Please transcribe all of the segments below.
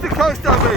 coast to coast, Abby.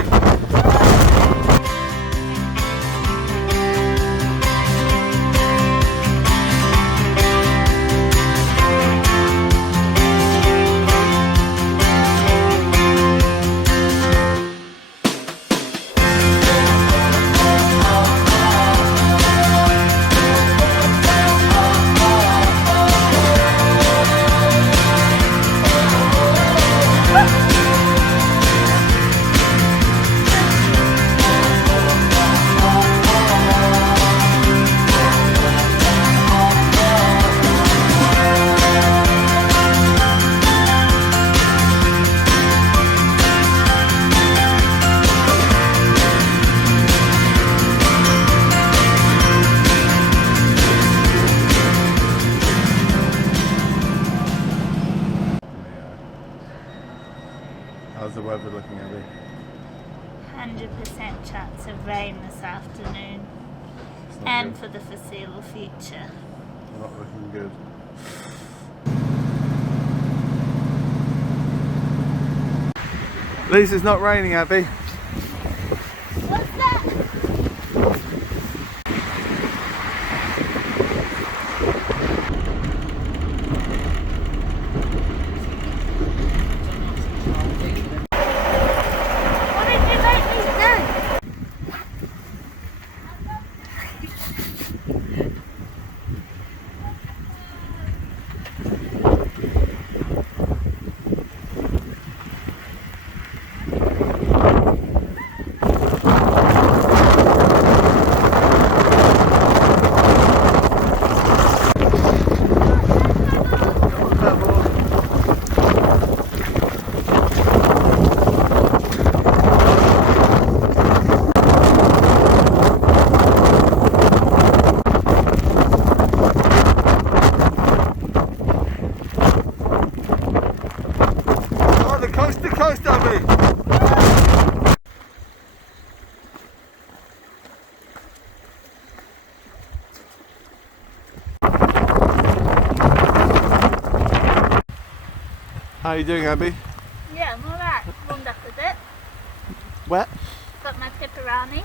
How's the weather looking, Abby? 100% chance of rain this afternoon and for the foreseeable future. Not looking good. At least it's not raining, Abby. What's that? Coast to coast, Abby. How are you doing, Abby? Yeah, I'm alright. Warmed up a bit. Wet? Got my pepperoni.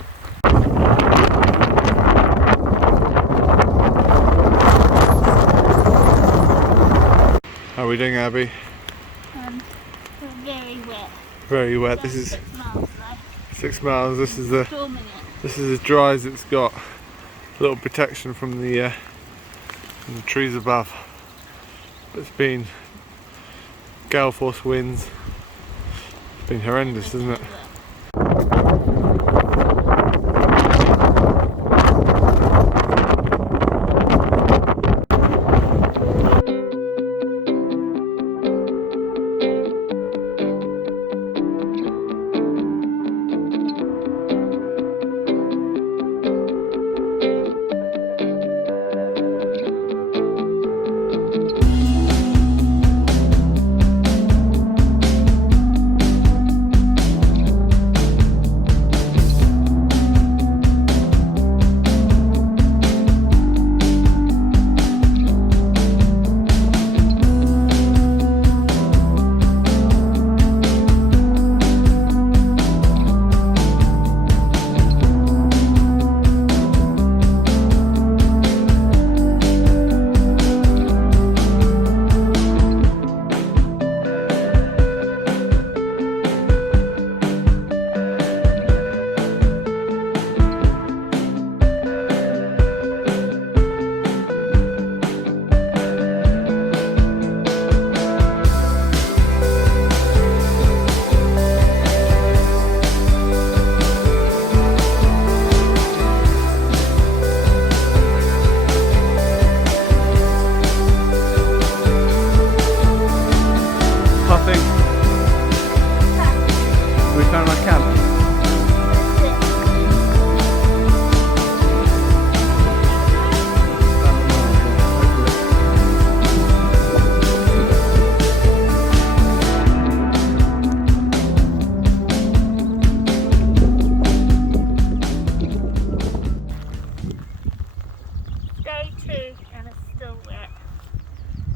How are we doing, Abby? Very wet. Very wet. This is 6 miles though. 6 miles. This is Storming it. this is as dry as it's got. A little protection from the trees above. It's been gale-force winds. It's been horrendous, isn't it?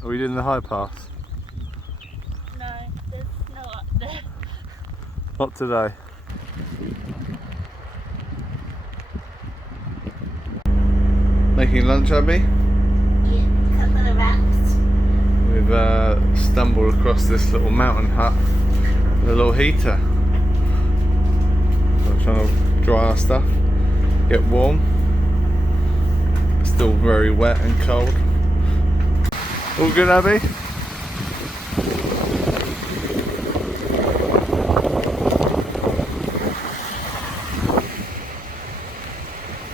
Are we doing the high pass? No, there's snow up there. Not today. Making lunch, Abby? Yeah, a couple of wraps. We've stumbled across this little mountain hut with a little heater. So we're trying to dry our stuff, get warm. Still very wet and cold. All good, Abby?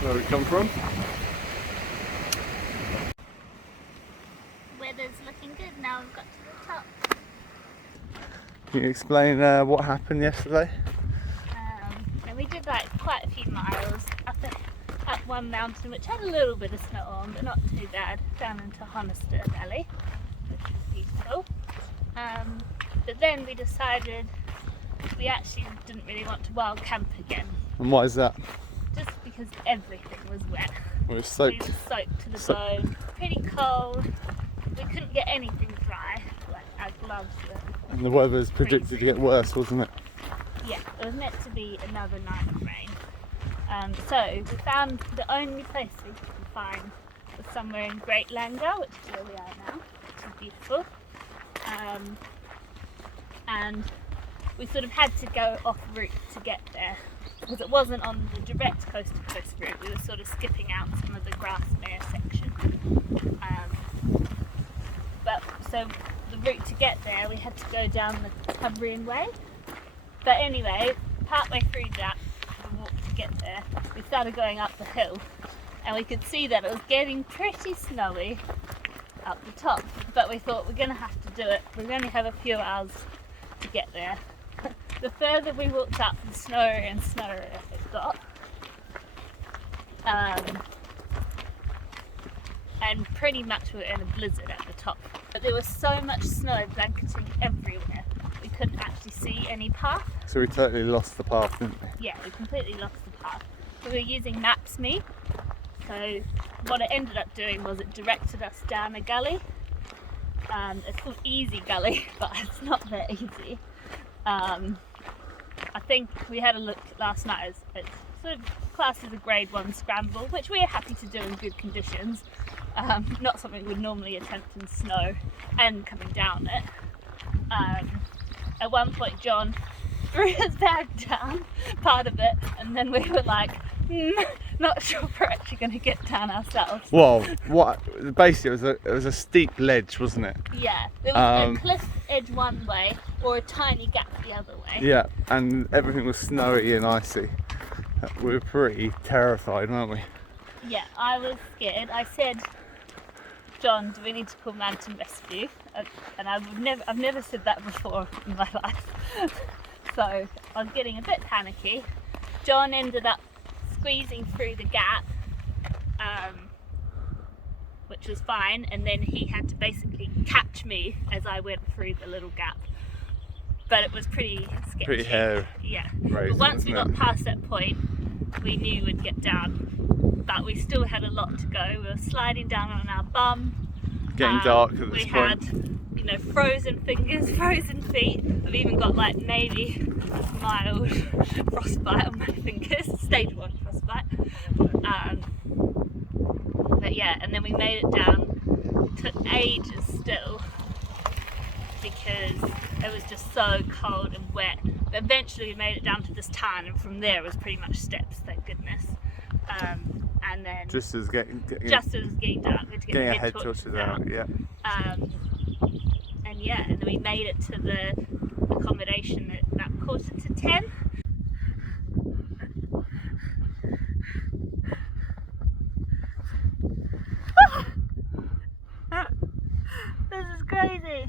Where we come from? Weather's looking good now we've got to the top. Can you explain what happened yesterday? And we did like quite a few miles up one mountain which had a little bit of snow on, but not too bad, down into Honister Valley, which was beautiful. But then we decided we actually didn't really want to wild camp again. And why is that? Just because everything was wet. We were We soaked. were soaked to the bone, pretty cold. We couldn't get anything dry, like our gloves were. And the weather's predicted to get worse, wasn't it? Yeah, it was meant to be another night of rain. So we found the only place we could find was somewhere in Great Langar, which is where we are now, which is beautiful. And we sort of had to go off route to get there because it wasn't on the direct coast to coast route. We were sort of skipping out some of the grassmere section. But so the route to get there, we had to go down the Cumbrian Way. But anyway, partway through that, the walk to get there, we started going up the hill, and we could see that it was getting pretty snowy up the top. But we thought we're going to have to do it. We're going to have a few hours to get there. The further we walked up, the snowier and snowier it got. And pretty much we were in a blizzard at the top. But there was so much snow blanketing everywhere, we couldn't actually see any path. So we totally lost the path, didn't we? Yeah, we completely lost the path. We were using Maps.me, so what it ended up doing was it directed us down a gully. It's called Easy Gully, but it's not that easy. I think we had a look last night. It's sort of classed as a grade 1 scramble, which we are happy to do in good conditions. Not something we would normally attempt in snow and coming down it. At one point John threw his bag down, part of it, and then we were like, not sure if we're actually going to get down ourselves. Well, basically it was a steep ledge, wasn't it? Yeah, there was a cliff edge one way or a tiny gap the other way. Yeah, and everything was snowy and icy. We were pretty terrified, weren't we? Yeah, I was scared. I said, John, do we need to call Mountain Rescue? And I've never said that before in my life. So I was getting a bit panicky. John ended up squeezing through the gap, which was fine, and then he had to basically catch me as I went through the little gap. But it was pretty sketchy. Pretty hair. Yeah. Raising, But once we wasn't got past that point, we knew we'd get down. But we still had a lot to go. We were sliding down on our bum. Getting dark at this point. We had, frozen fingers, frozen feet. I've even got like maybe mild frostbite on my fingers, stage 1 frostbite. But yeah, and then we made it down. Took ages still because it was just so cold and wet. But eventually we made it down to this tarn, and from there it was pretty much steps, thank goodness. And then Just as getting it was getting dark, we had to get getting the a head torches out, yeah. And yeah, and then we made it to the accommodation at about 10:15. This is crazy.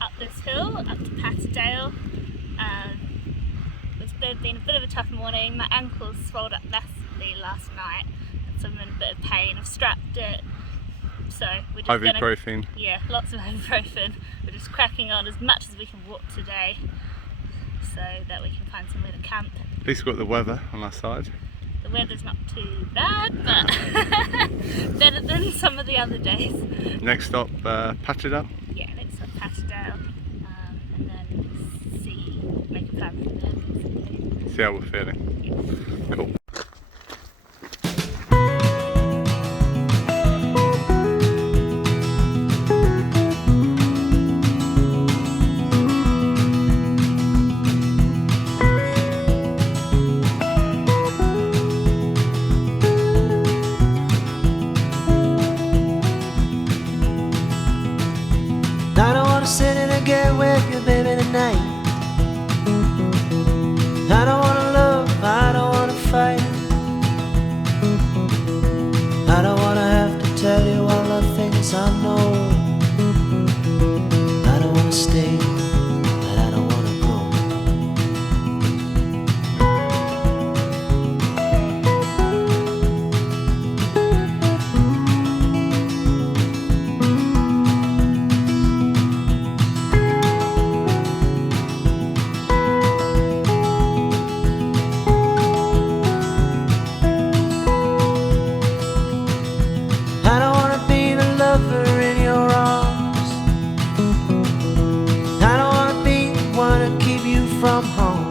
up this hill, up to Patterdale. It's been a bit of a tough morning. My ankles swelled up massively last night, so I'm in a bit of pain. I've strapped it, so we're just Ibuprofen. Yeah, lots of ibuprofen. We're just cracking on as much as we can walk today, so that we can find somewhere to camp. At least we've got the weather on our side. The weather's not too bad, but better than some of the other days. Next stop, Patterdale. Yeah, next up Patterdale, and then make a plan from there basically. See how we're feeling. Cool. I don't wanna sit in a get with you, baby, tonight. I don't wanna love, I don't wanna fight. I don't wanna have to tell you all the things I know. I don't wanna stay, but I don't wanna go. I don't wanna be the lover in your arms. I don't wanna be the one to keep you from home.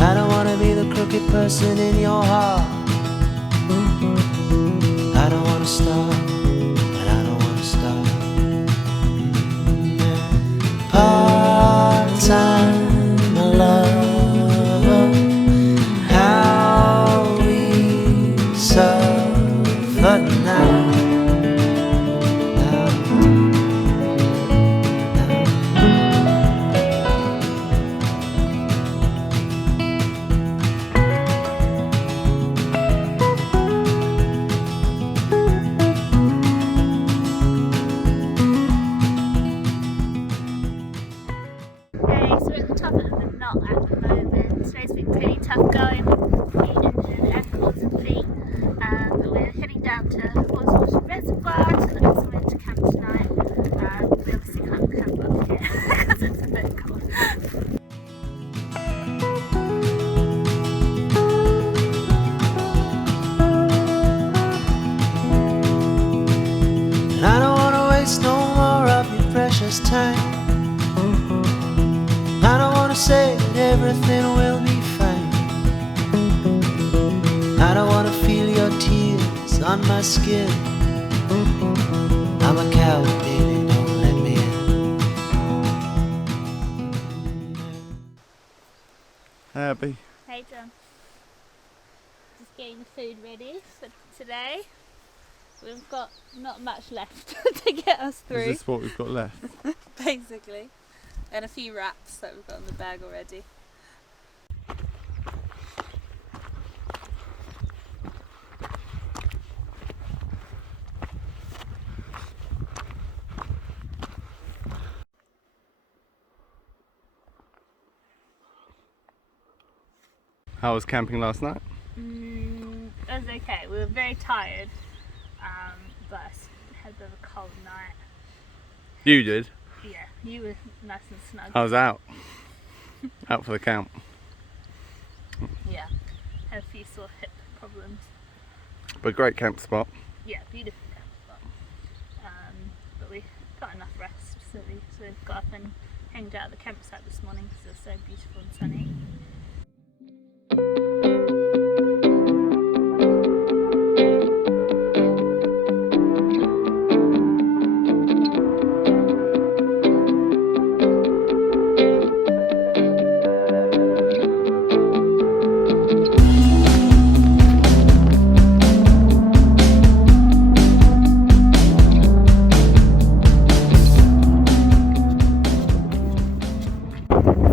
I don't wanna be the crooked person in your heart. I don't wanna start, but I don't wanna start. Part-time love, how we suffer now. Okay, so we're at the top of the knot at the moment. Today's been pretty tough going with the injured ankles and feet, but we're heading down to Water Reservoir to look at somewhere to camp tonight. We obviously can't camp up here because it's a bit cold. And I don't wanna waste no more of your precious time. I don't wanna say that everything will be fine. I don't wanna feel your tears on my skin. I'm a coward, baby, don't let me in. Abby. Hey John. Just getting the food ready for today. We've got not much left to get us Is through. this what we've got left? Basically, and a few wraps that we've got in the bag already. How was camping last night? It was okay. We were very tired, but I had a bit of a cold night. You did. Yeah, you were nice and snug. I was out. Out for the count. Yeah, had a few sore hip problems. But great camp spot. Yeah, beautiful camp spot. But we got enough rest, so we sort of got up and hanged out at the campsite this morning because it was so beautiful and sunny.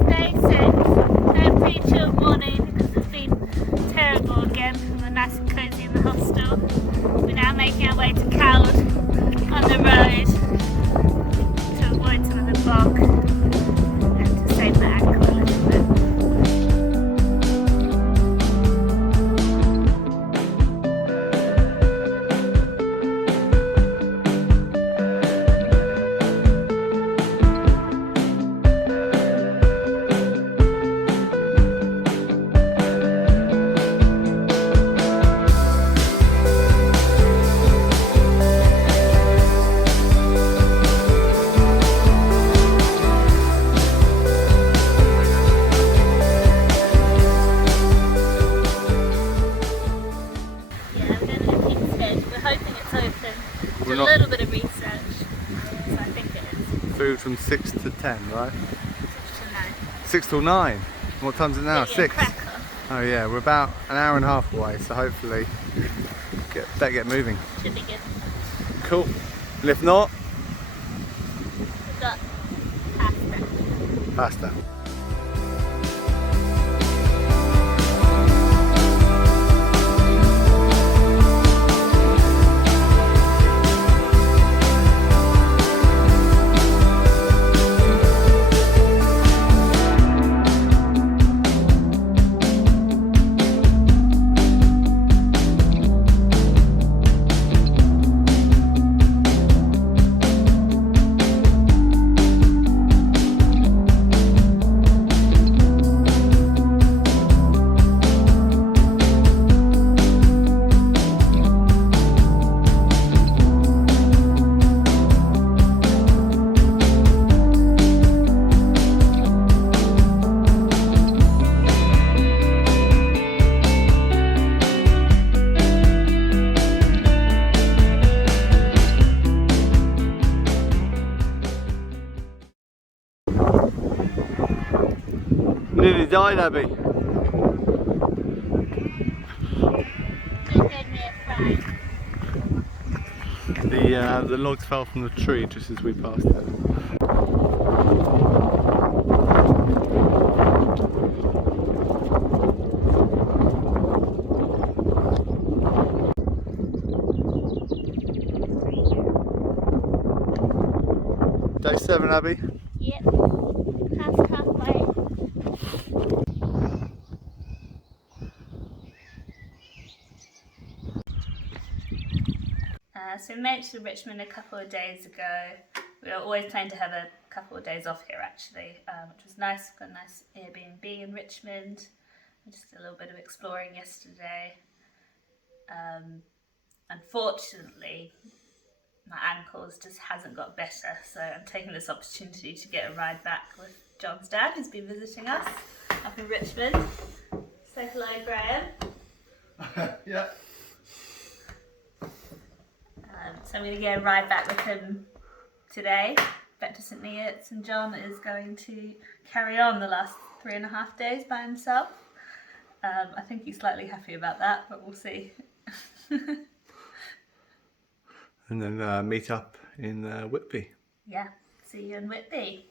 Day 6, temperature food from 6 to 10, right? 9. 6 till 9. What time's it now? 6. Cracker. Oh yeah, we're about an hour and a half away, so hopefully better get moving. Should be good. Cool. And if not, We've got pasta. pasta. Nearly died, Abby. The logs fell from the tree just as we passed it. Day 7, Abby. Yep. Halfway. So we made it to Richmond a couple of days ago. We were always planning to have a couple of days off here actually, which was nice. We've got a nice Airbnb in Richmond. We just did a little bit of exploring yesterday. Unfortunately, my ankles just hasn't got better, so I'm taking this opportunity to get a ride back with John's dad, who's been visiting us up in Richmond. Say hello, Graham. Yeah. So I'm going to get a ride back with him today, back to St Neots, and John is going to carry on the last 3.5 days by himself. I think he's slightly happy about that, but we'll see. And then meet up in Whitby. Yeah, see you in Whitby.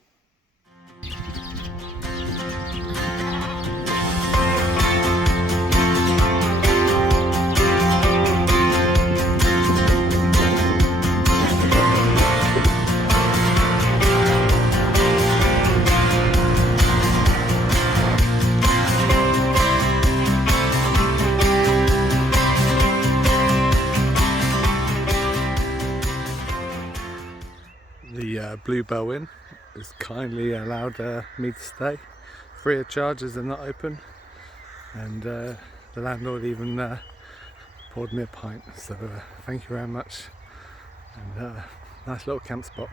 The Bluebell Inn has kindly allowed me to stay free of charge as they're not open, and the landlord even poured me a pint, so thank you very much, and nice little camp spot.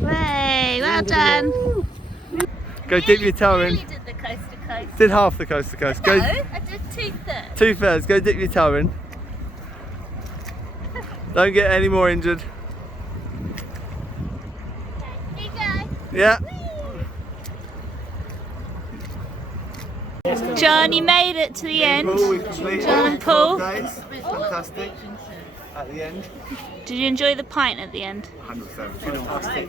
Way, well done. Go dip your toe in. You did the coast to coast. Did half the coast to coast. No, Go I did 2/3. 2/3. Go dip your toe in. Don't get any more injured. Here you go. Yeah. John, you made it to the end. John and Paul. Fantastic. At the end. Did you enjoy the pint at the end? 100%. Fantastic.